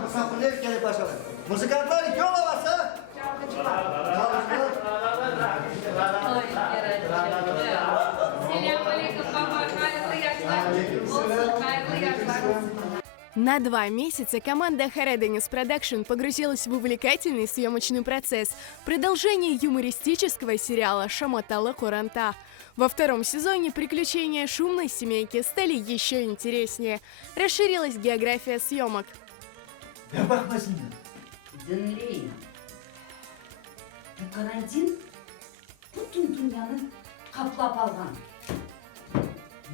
misafirler gelip başladı. Müzikantlar yol havası. На 2 месяца команда Haredenis Production погрузилась в увлекательный съемочный процесс, продолжение юмористического сериала «Шаматалы Куранта». Во втором сезоне приключения шумной семейки стали еще интереснее. Расширилась география съемок. Ya bakmasın ya. Dinleyin. Bu karantin bütün dünyanı kaplap algan.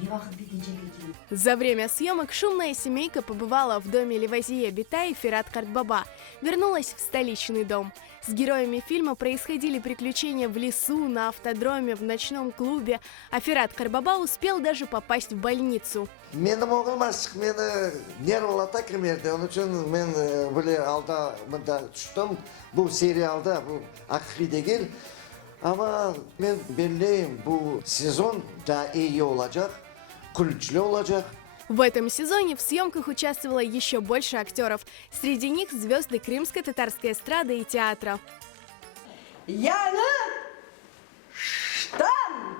Ne vakit bitecek ekan? За время съемок шумная семейка побывала в доме Левазия Бита и Ферат Картбаба, вернулась в столичный дом. С героями фильма происходили приключения в лесу, на автодроме, в ночном клубе, а Ферат Карбаба успел даже попасть в больницу. Менің оғылым ашық, мені нервлата кірмерді. Onun için мен böyle алда мында түштім. Bu сериалда, bu Akri'de gel. Ama ben belirleyim, bu sezon da iyi olacak, kültürlü olacak. В этом сезоне в съемках участвовало еще больше актеров. Среди них звезды крымской татарской эстрады и театра. Yanı ştan.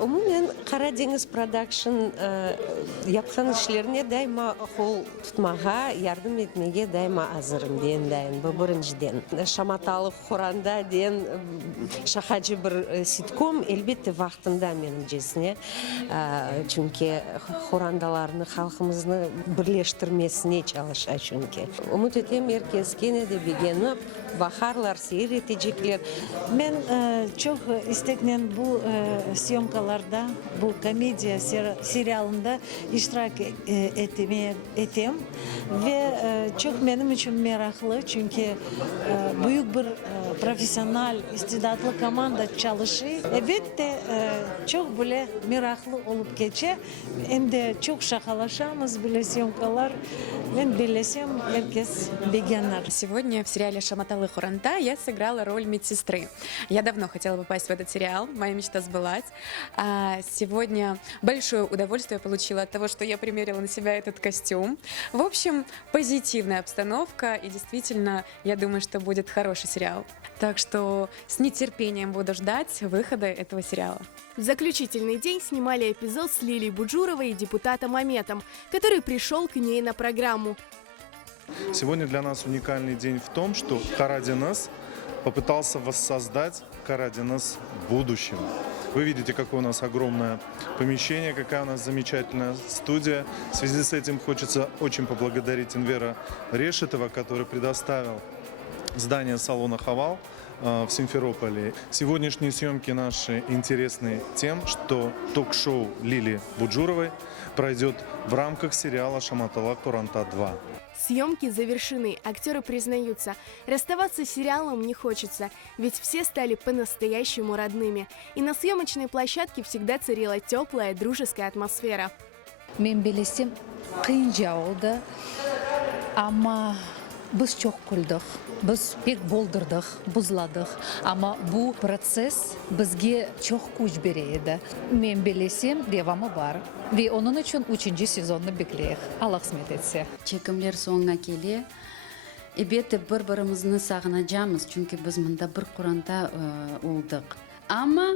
Umumen Haredenis Production yapkan işlerine daima kol tutmağa, yardım etmeye daima hazırım deyendayın. Bu birinciden. Şamatalı Kuranda deyen şakacı bir sitcom elbette vaktinde benim cesine. Çünkü Kurandalarını, halkımızını birleştirmesine çalışıyor çünkü. Umut etem herkes gene de beğenip bakarlar, seyredecekler. Ben çok isteklen bu syomkalarda, bu komedya serialında iştirak ettim ve çok benim için meraklı çünkü büyük bir profesyonel, istidatlı komanda çalışıyor. Evet de çok böyle meraklı olup geçe hem de çok şakalaşamız böyle syomkalar. Ben bilesem herkes beğenir. Сегодня в сериале «Шаматалы Куранта» я сыграла роль медсестры. Я давно хотела попасть в этот сериал, моя мечта сбылась. А сегодня большое удовольствие получила от того, что я примерила на себя этот костюм. В общем, позитивная обстановка, и действительно, я думаю, что будет хороший сериал. Так что с нетерпением буду ждать выхода этого сериала. В заключительный день снимали эпизод с Лилией Буджуровой и депутатом Аметом, который пришел к ней на программу. Сегодня для нас уникальный день в том, что Haredenis попытался воссоздать Haredenis в будущем. Вы видите, какое у нас огромное помещение, какая у нас замечательная студия. В связи с этим хочется очень поблагодарить Энвера Решетова, который предоставил здание салона «Хавал» в Симферополе. Сегодняшние съемки наши интересны тем, что ток-шоу Лили Буджуровой пройдет в рамках сериала «Шаматалы Куранта 2». Съемки завершены, актеры признаются. Расставаться с сериалом не хочется, ведь все стали по-настоящему родными. И на съемочной площадке всегда царила теплая, дружеская атмосфера. Мен билесем кыйынча oldu ama biz çok güldük. Biz pek boldurduk, buzladık. Ama bu proses bizge çok güç bereydi. Men bilesem devamı var. Ve onun için 3. sezonunu bekleyiz. Allah kısmet etse. Çekimler sonuna келе. Elbette bir-birimizni sağınacağımız çünkü biz mında bir Kur'an'da olduk. Ama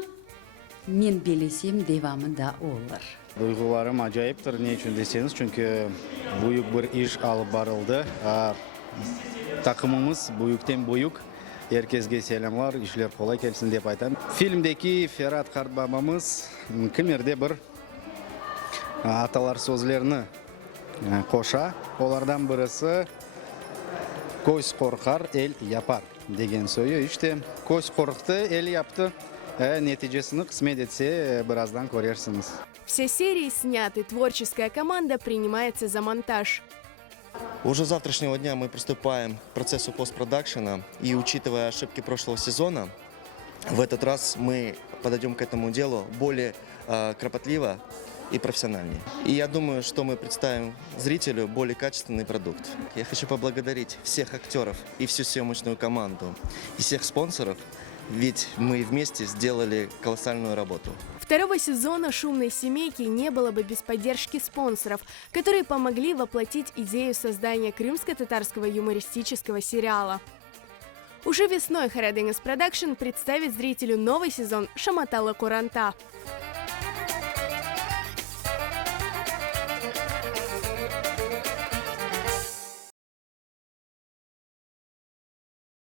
men bilesem devamı da olur. Duygularım acayiptir. Ne için deseniz çünkü büyük bir iş alıp barıldı. Takımımız büyükten büyük. Herkesге selamlar, işler kolay gelsin dep aytam. Filmdeki Ferhat Kартбабамыз kimerde bir atalar sözlerini koşa. Olardan birisi ko'z qo'rqar, el yapar degan so'yi. İşte ko'z qo'rqdi, el yaptı. Neticesini kısmet etse birazdan ko'rarsiniz. Все серии сняты, творческая команда принимается за монтаж. Уже с завтрашнего дня мы приступаем к процессу постпродакшена, и учитывая ошибки прошлого сезона, в этот раз мы подойдем к этому делу более кропотливо и профессиональнее. И я думаю, что мы представим зрителю более качественный продукт. Я хочу поблагодарить всех актеров и всю съемочную команду, и всех спонсоров, ведь мы вместе сделали колоссальную работу. Второго сезона «Шумной семейки» не было бы без поддержки спонсоров, которые помогли воплотить идею создания крымско-татарского юмористического сериала. Уже весной Харадеңіз Продакшн представит зрителю новый сезон «Шаматалы Куранта».